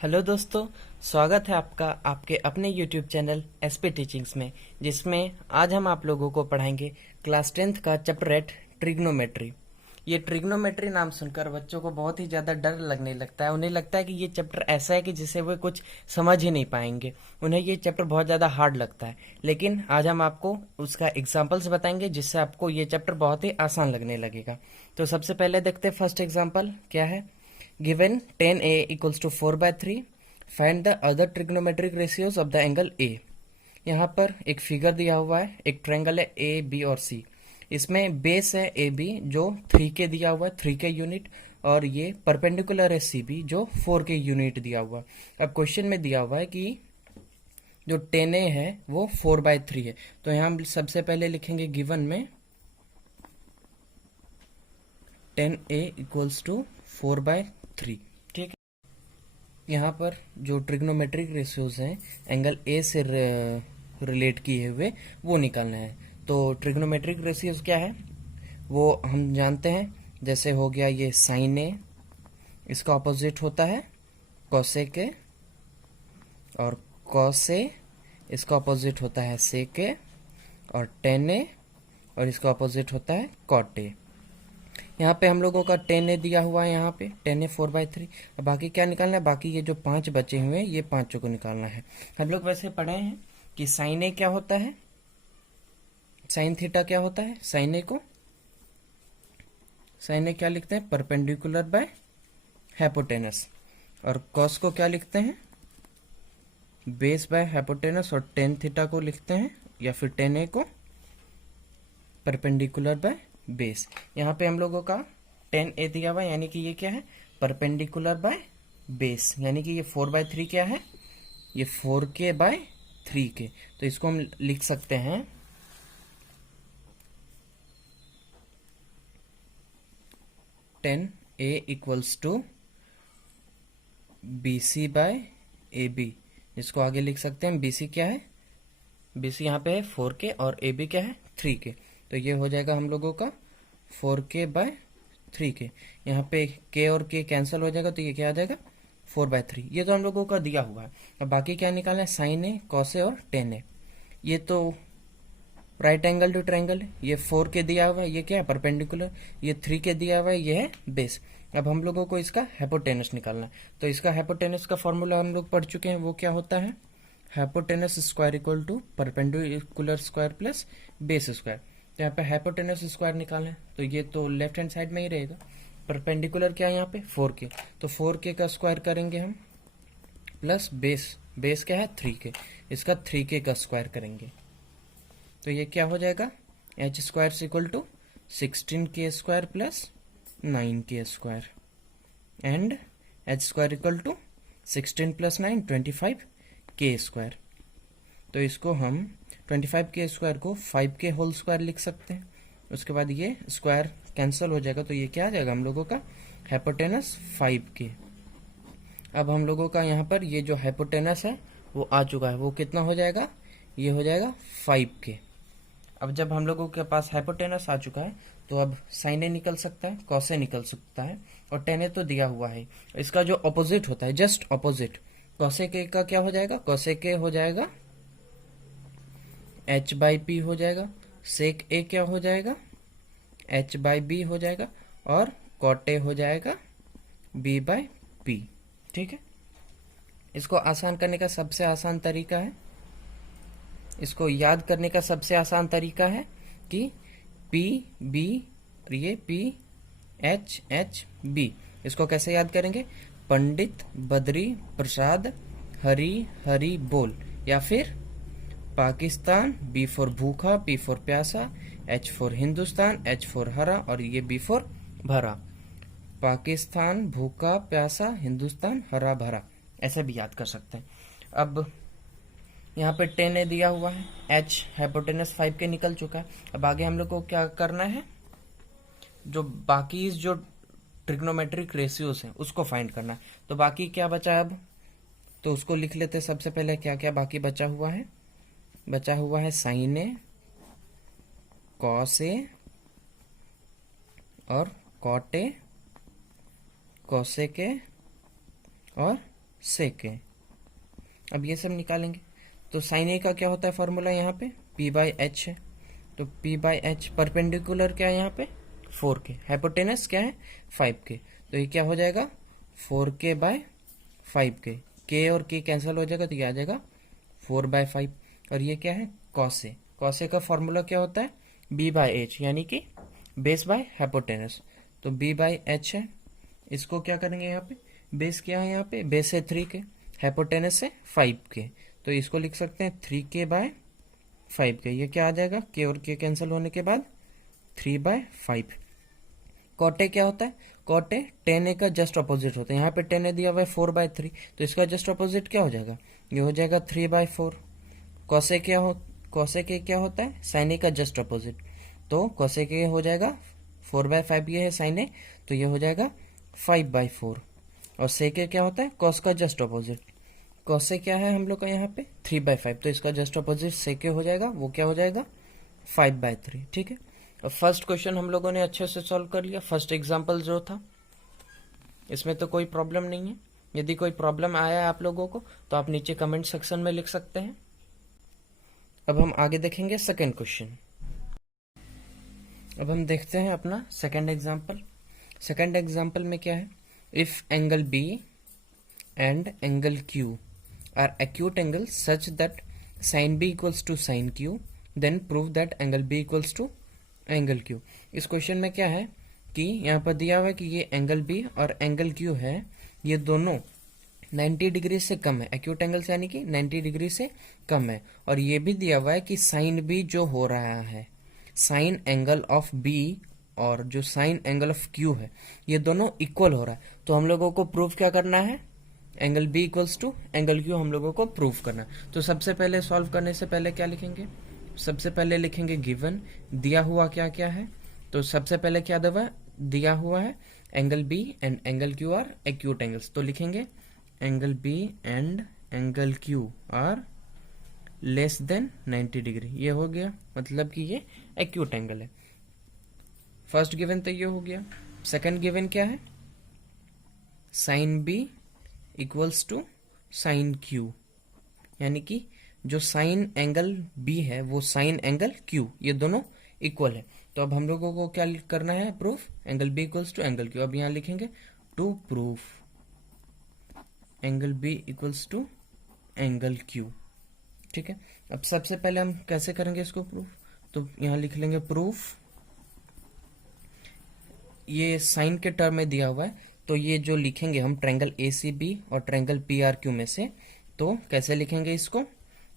Hello दोस्तों, स्वागत है आपका आपके अपने यूट्यूब चैनल एसपी टीचिंग्स में, जिसमें आज हम आप लोगों को पढ़ाएंगे क्लास 10th का चैप्टर 8 ट्रिग्नोमेट्री। ये ट्रिग्नोमेट्री नाम सुनकर बच्चों को बहुत ही ज़्यादा डर लगने लगता है। उन्हें लगता है कि ये चैप्टर ऐसा है कि जिसे वे कुछ समझ ही नहीं पाएंगे। उन्हें ये चैप्टर बहुत ज़्यादा हार्ड लगता है। लेकिन आज हम आपको उसका एग्जाम्पल्स बताएंगे, जिससे आपको ये चैप्टर बहुत ही आसान लगने लगेगा। तो सबसे पहले देखते हैं फर्स्ट एग्जाम्पल क्या है। Given tan A equals to 4/3, find the other trigonometric ratios of the angle A। यहाँ पर एक फिगर दिया हुआ है, एक ट्रायंगल है ए बी और सी। इसमें बेस है ए बी जो 3 के दिया हुआ है, 3 के यूनिट, और ये परपेंडिकुलर है सी बी जो 4 के यूनिट दिया हुआ है। अब क्वेश्चन में दिया हुआ है कि जो tan A है वो 4/3 है। तो यहाँ हम सबसे पहले लिखेंगे गिवन में tan A इक्वल्स टू 4/3। ठीक है। यहाँ पर जो ट्रिग्नोमेट्रिक रेशियोज हैं एंगल ए से रिलेट किए हुए वो निकालना है। तो ट्रिग्नोमेट्रिक रेशियोज क्या है वो हम जानते हैं। जैसे हो गया ये साइन ए, इसका ऑपोजिट होता है कोसेक ए, और कॉस ए इसका ऑपोजिट होता है सेक ए, और टेन ए और इसका ऑपोजिट होता है कॉट ए। यहाँ पे हम लोगों का 10 ए दिया हुआ है, यहाँ पे 10 ए 4/3। अब बाकी क्या निकालना है, बाकी ये जो 5 बचे हुए हैं ये पांचों को निकालना है। हम लोग वैसे पढ़े हैं कि साइन ए क्या होता है, साइन थीटा क्या होता है। साइन ए क्या लिखते हैं, परपेंडिकुलर बाय हाइपोटेनस। और कॉस को क्या लिखते हैं, बेस बाय हाइपोटेनस। और टेन थीटा को लिखते हैं या फिर 10 ए को परपेंडिकुलर बाय बेस। यहाँ पे हम लोगों का 10 ए दिया हुआ है, यानी कि ये क्या है, परपेंडिकुलर बाय बेस। यानी कि ये 4/3 क्या है, ये 4k/3k। तो इसको हम लिख सकते हैं 10a इक्वल्स टू BC/AB, जिसको आगे लिख सकते हैं BC क्या है, BC यहाँ पे है 4k और AB क्या है 3k। तो ये हो जाएगा हम लोगों का 4k/3k। यहाँ पे k और k कैंसिल हो जाएगा, तो ये क्या आ जाएगा 4/3। ये तो हम लोगों का दिया हुआ है। अब बाकी क्या निकालना है, साइन ए, कॉस ए और टेन ए। ये तो राइट एंगल टू ट्रायंगल है। ये 4k दिया हुआ है, ये क्या है परपेंडिकुलर। ये 3k दिया हुआ है, ये है बेस। अब हम लोगों को इसका हाइपोटेनस निकालना है। तो इसका हाइपोटेनस का फॉर्मूला हम लोग पढ़ चुके हैं, वो क्या होता है, hypotenuse square equal to perpendicular square plus base square. तो यहाँ पे हाइपोटेनस स्क्वायर निकालना है, तो ये तो लेफ्ट हैंड साइड में ही रहेगा। परपेंडिकुलर क्या है यहाँ पे 4k, तो 4k का स्क्वायर करेंगे हम, प्लस बेस क्या है 3k, इसका 3k का स्क्वायर करेंगे। तो ये क्या हो जाएगा, H square equal to 16k² प्लस 9k square, and H square equal to 16 प्लस 9 25k²। तो इसको हम 25k² को 5k होल स्क्वायर लिख सकते हैं। उसके बाद ये स्क्वायर कैंसिल हो जाएगा, तो ये क्या आ जाएगा हम लोगों का हाइपोटेनस 5k। अब हम लोगों का यहाँ पर ये जो हाइपोटेनस है वो आ चुका है, वो कितना हो जाएगा, ये हो जाएगा 5k। अब जब हम लोगों के पास हाइपोटेनस आ चुका है, तो अब साइन ए निकल सकता है, कॉस ए निकल सकता है, और टेन ए तो दिया हुआ है। इसका जो ऑपोजिट होता है, जस्ट ऑपोजिट, कॉसेक ए का क्या हो जाएगा, कॉसेक ए हो जाएगा h/p हो जाएगा, सेक ए क्या हो जाएगा h/b हो जाएगा, और कॉट ए हो जाएगा b/p। ठीक है। इसको आसान करने का सबसे आसान तरीका है, इसको याद करने का सबसे आसान तरीका है कि पी बी, ये PHHB। इसको कैसे याद करेंगे, पंडित बद्री प्रसाद हरी हरी बोल, या फिर पाकिस्तान, B फॉर भूखा, P फॉर प्यासा, H for Hindustan, H for हरा, और ये B फॉर भरा। पाकिस्तान भूखा प्यासा हिंदुस्तान हरा भरा, ऐसे भी याद कर सकते हैं। अब यहाँ पे 10 ए दिया हुआ है, H हाइपोटेनस 5k निकल चुका है। अब आगे हम लोग को क्या करना है, जो बाकी जो ट्रिग्नोमेट्रिक रेशियोज हैं उसको फाइंड करना है। तो बाकी क्या बचा है अब, तो उसको लिख लेते हैं। सबसे पहले क्या क्या बाकी बचा हुआ है, बचा हुआ है साइन ए, कॉस ए और कॉट ए, कोसेक ए और सेक ए। अब ये सब निकालेंगे तो साइन ए का क्या होता है फॉर्मूला यहाँ पे, पी बाई एच है। तो पी बाई एच, परपेंडिकुलर क्या है यहाँ पे 4k, हाइपोटेनस क्या है 5k, तो ये क्या हो जाएगा 4k बाय 5k, k और k कैंसिल हो जाएगा तो ये आ जाएगा 4/5। और ये क्या है कॉसे, कॉसे का फॉर्मूला क्या होता है b बाय एच, यानी कि बेस बाय हाइपोटेनस। तो b बाय एच है, इसको क्या करेंगे यहाँ पे, बेस क्या है यहाँ पे, बेस है 3k, हाइपोटेनस है 5k, तो इसको लिख सकते हैं 3k बाय 5k। ये क्या आ जाएगा, k और k कैंसिल होने के बाद 3/5। कॉटे क्या होता है, कॉटे टेन ए का जस्ट अपोजिट होता है। यहाँ पे टेन ए दिया हुआ है 4/3, तो इसका जस्ट अपोजिट क्या हो जाएगा, ये हो जाएगा 3/4। कॉसे कॉसे के क्या होता है, साइन ए का जस्ट अपोजिट, तो कॉसे के हो जाएगा 4/5, ये है साइन ए, तो ये हो जाएगा 5/4। और सेके क्या होता है, कॉस का जस्ट अपोजिट, कॉस से क्या है हम लोग का यहाँ पे 3/5, तो इसका जस्ट अपोजिट सेके हो जाएगा, वो क्या हो जाएगा 5/3। ठीक है, अब फर्स्ट क्वेश्चन हम लोगों ने अच्छे से सॉल्व कर लिया, फर्स्ट एग्जाम्पल जो था, इसमें तो कोई प्रॉब्लम नहीं है। यदि कोई प्रॉब्लम आया है आप लोगों को तो आप नीचे कमेंट सेक्शन में लिख सकते हैं। अब हम आगे देखेंगे सेकेंड क्वेश्चन। अब हम देखते हैं अपना सेकेंड एग्जाम्पल। सेकेंड एग्जाम्पल में क्या है, if angle B and angle Q are acute angle such that sine B equals to sine Q, then prove that angle B equals to angle Q. इस question में क्या है कि यहाँ पर दिया हुआ है कि ये एंगल बी और एंगल क्यू है, ये दोनों 90 डिग्री से कम है, एक्यूट एंगल से यानी कि 90 डिग्री से कम है। और ये भी दिया हुआ है कि साइन बी जो हो रहा है, साइन एंगल ऑफ बी और जो साइन एंगल ऑफ क्यू है, ये दोनों इक्वल हो रहा है। तो हम लोगों को प्रूफ क्या करना है, angle B equals to angle Q हम लोगों को प्रूफ करना है। तो सबसे पहले सॉल्व करने से पहले क्या लिखेंगे, सबसे पहले लिखेंगे गिवन, दिया हुआ क्या क्या है। तो सबसे पहले क्या दिया हुआ है, angle B and angle Q are acute angles, तो लिखेंगे angle B and angle Q are less than 90 degree. ये हो गया, मतलब कि ये एक्यूट एंगल है। फर्स्ट गिवन तो ये हो गया। सेकंड गिवन क्या है, sine B equals to sine Q, यानी कि जो साइन एंगल बी है वो साइन एंगल क्यू, ये दोनों इक्वल है। तो अब हम लोगों को क्या करना है, proof angle B equals to angle Q. अब यहां लिखेंगे to proof angle B equals to angle Q. ठीक है, अब सबसे पहले हम कैसे करेंगे इसको प्रूफ, तो यहां लिख लेंगे प्रूफ, ये साइन के टर्म में दिया हुआ है, तो ये जो लिखेंगे हम ट्रायंगल ए सी बी और ट्रायंगल पी आर क्यू में से, तो कैसे लिखेंगे इसको,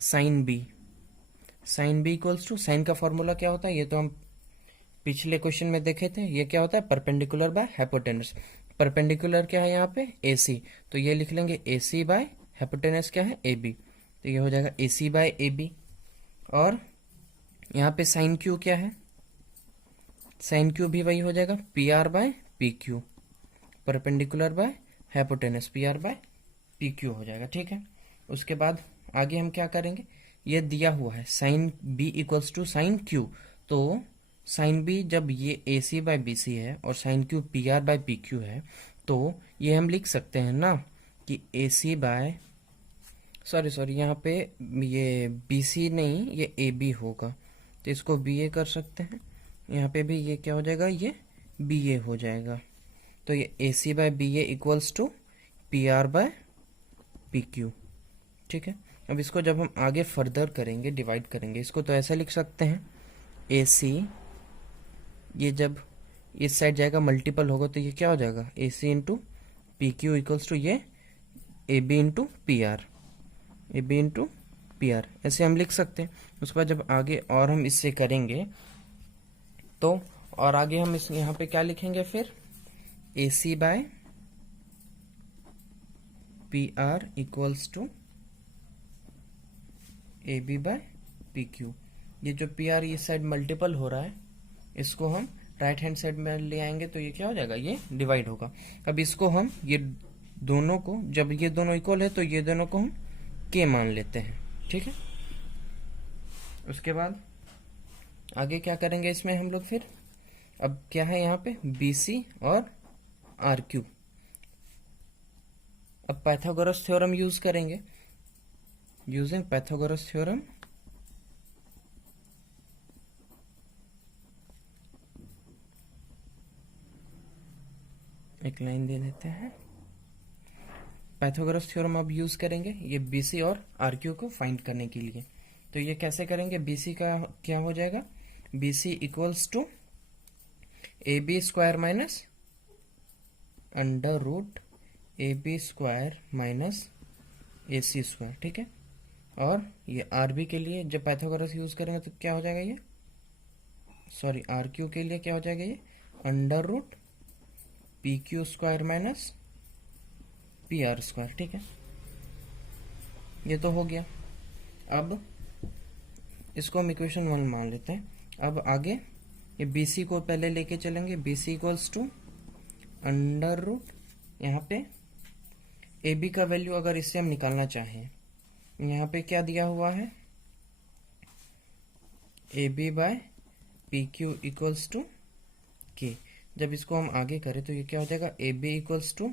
sine B, sine B equals to, sine का फॉर्मूला क्या होता है ये तो हम पिछले क्वेश्चन में देखे थे, ये क्या होता है परपेंडिकुलर बाय हाइपोटेनस। परपेंडिकुलर क्या है यहाँ पे ए सी, तो ये लिख लेंगे ए सी बाय हाइपोटेनस क्या है ए बी, तो ये हो जाएगा A C bye A B. और यहाँ पे साइन क्यू क्या है, साइन क्यू भी वही हो जाएगा P R by P Q, perpendicular by hypotenuse P R by P Q हो जाएगा। ठीक है, उसके बाद आगे हम क्या करेंगे, ये दिया हुआ है sine B equals to sine Q, तो साइन बी जब ये A C by B C है और sine Q P R by P Q है, तो ये हम लिख सकते हैं ना कि ए सी बाय, सॉरी यहाँ पे ये बी सी नहीं, ये ए बी होगा, तो इसको बी ए कर सकते हैं। यहाँ पे भी ये क्या हो जाएगा, ये बी ए हो जाएगा। तो ये A C by B A equals to P R by P Q. ठीक है, अब इसको जब हम आगे फर्दर करेंगे, डिवाइड करेंगे इसको, तो ऐसा लिख सकते हैं ए सी, ये जब इस साइड जाएगा मल्टीपल होगा तो ये क्या हो जाएगा A C into P Q equals to ये A B into P R, A B into P R, ऐसे हम लिख सकते हैं। उसके बाद जब आगे और हम इससे करेंगे तो और आगे हम इस यहाँ पे क्या लिखेंगे फिर, A C by P R equals to A B by P Q. ये जो पी आर इस साइड मल्टीपल हो रहा है, इसको हम राइट हैंड साइड में ले आएंगे तो ये क्या हो जाएगा, ये डिवाइड होगा। अब इसको हम ये दोनों को, जब ये दोनों इक्वल है तो ये दोनों को हम के मान लेते हैं। ठीक है, उसके बाद आगे क्या करेंगे इसमें हम लोग फिर, अब क्या है यहाँ पे बी सी और आर क्यू, अब पाइथागोरस थ्योरम यूज करेंगे। यूजिंग पाइथागोरस थ्योरम एक लाइन दे देते हैं। पाइथागोरस थ्योरम अब यूज करेंगे ये BC और RQ को फाइंड करने के लिए। तो ये कैसे करेंगे? BC का क्या हो जाएगा? BC equals to AB square minus under root AB square minus AC square, ठीक है। और ये RB के लिए जब पाइथागोरस यूज करेंगे तो क्या हो जाएगा ये, सॉरी RQ के लिए क्या हो जाएगा ये, under root PQ square minus PR square, ठीक है। ये तो हो गया। अब इसको हम इक्वेशन 1 मान लेते हैं। अब आगे ये BC को पहले लेके चलेंगे। BC equals to under root, यहाँ पे AB का वैल्यू अगर इससे हम निकालना चाहें, यहाँ पे क्या दिया हुआ है, AB by PQ equals to K। जब इसको हम आगे करें तो ये क्या हो जाएगा, AB equals to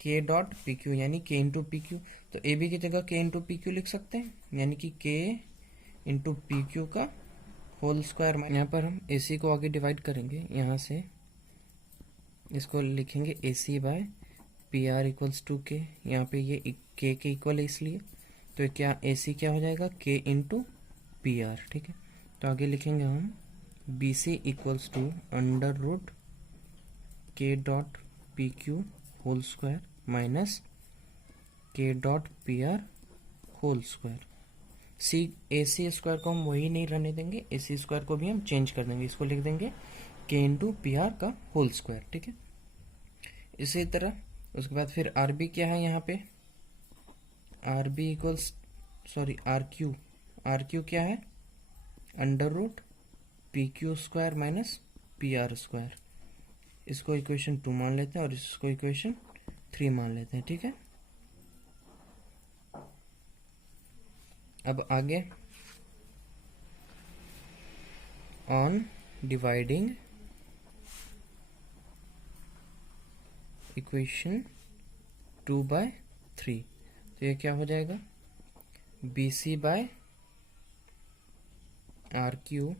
K dot PQ, यानी K इंटू PQ। तो AB की जगह K इंटू PQ लिख सकते हैं, यानी कि K इंटू PQ का होल स्क्वायर। यहाँ पर हम AC को आगे डिवाइड करेंगे, यहाँ से इसको लिखेंगे AC by PR equals to K। यहाँ पे ये K के इक्वल है इसलिए, तो क्या AC क्या हो जाएगा, K इंटू PR, ठीक है। तो आगे लिखेंगे हम BC equals to under root K dot PQ whole square minus K dot PR whole square. AC square को हम वही नहीं रहने देंगे, AC स्क्वायर को भी हम चेंज कर देंगे, इसको लिख देंगे K इंटू PR का होल स्क्वायर, ठीक है। इसी तरह उसके बाद फिर RB क्या है, यहाँ पे RB इक्वल्स सॉरी RQ क्या है, under root PQ square minus PR square. इसको इक्वेशन 2 मान लेते हैं और इसको इक्वेशन 3 मान लेते हैं, ठीक है। अब आगे ऑन डिवाइडिंग इक्वेशन 2 बाय 3, तो ये क्या हो जाएगा, BC by RQ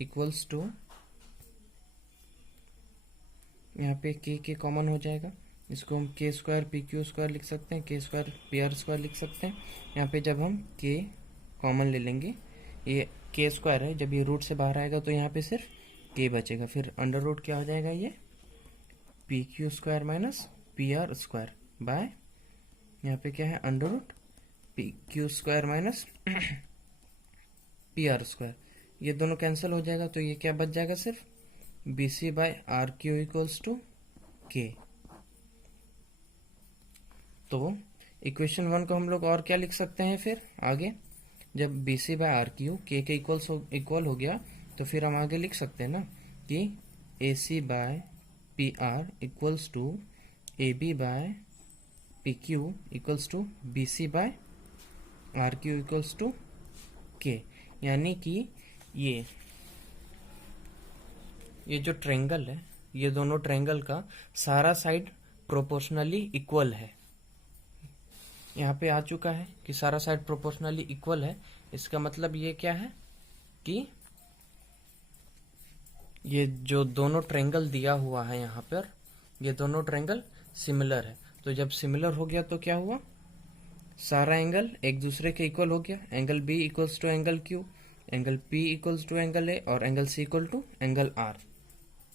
equals to, यहाँ पे K कॉमन हो जाएगा, इसको हम K स्क्वायर PQ स्क्वायर लिख सकते हैं, K स्क्वायर PR स्क्वायर लिख सकते हैं। यहाँ पे जब हम K कॉमन ले लेंगे, ये K स्क्वायर है, जब ये रूट से बाहर आएगा तो यहाँ पे सिर्फ K बचेगा, फिर अंडर रूट क्या हो जाएगा, ये PQ square minus PR square by, यहाँ पे क्या है, under root PQ square minus PR square. ये दोनों कैंसिल हो जाएगा, तो ये क्या बच जाएगा, सिर्फ BC by RQ equals to K। तो इक्वेशन 1 को हम लोग और क्या लिख सकते हैं फिर आगे, जब BC बाय RQ K के इक्वल हो गया, तो फिर हम आगे लिख सकते हैं ना कि AC by PR equals to AB by PQ equals to BC by RQ equals to K। यानी कि ये जो ट्रायंगल है, ये दोनों ट्रायंगल का सारा साइड प्रोपोर्शनली इक्वल है। यहाँ पे आ चुका है कि सारा साइड प्रोपोर्शनली इक्वल है। इसका मतलब ये क्या है कि ये जो दोनों ट्रायंगल दिया हुआ है यहाँ पर, ये दोनों ट्रायंगल सिमिलर है। तो जब सिमिलर हो गया तो क्या हुआ, सारा एंगल एक दूसरे के इक्वल हो गया। Angle B equals to angle Q, angle P equals to angle A और angle C equal to angle R।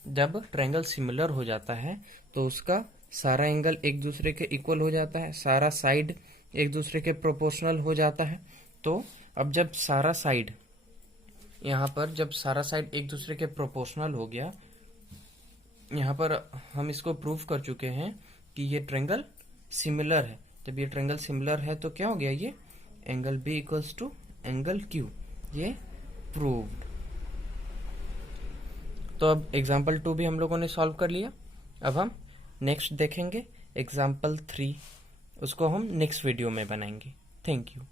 जब ट्रायंगल सिमिलर हो जाता है तो उसका सारा एंगल एक दूसरे के इक्वल हो जाता है, सारा साइड एक दूसरे के प्रोपोर्शनल हो जाता है। तो अब जब सारा साइड यहाँ पर जब सारा साइड एक दूसरे के प्रोपोर्शनल हो गया, यहाँ पर हम इसको प्रूव कर चुके हैं कि ये ट्रायंगल सिमिलर है। जब ये ट्रायंगल सिमिलर है तो क्या हो गया, ये angle B equals to angle Q, ये प्रूव्ड। तो अब एग्जाम्पल 2 भी हम लोगों ने सॉल्व कर लिया। अब हम नेक्स्ट देखेंगे एग्जाम्पल 3, उसको हम नेक्स्ट वीडियो में बनाएंगे। Thank you.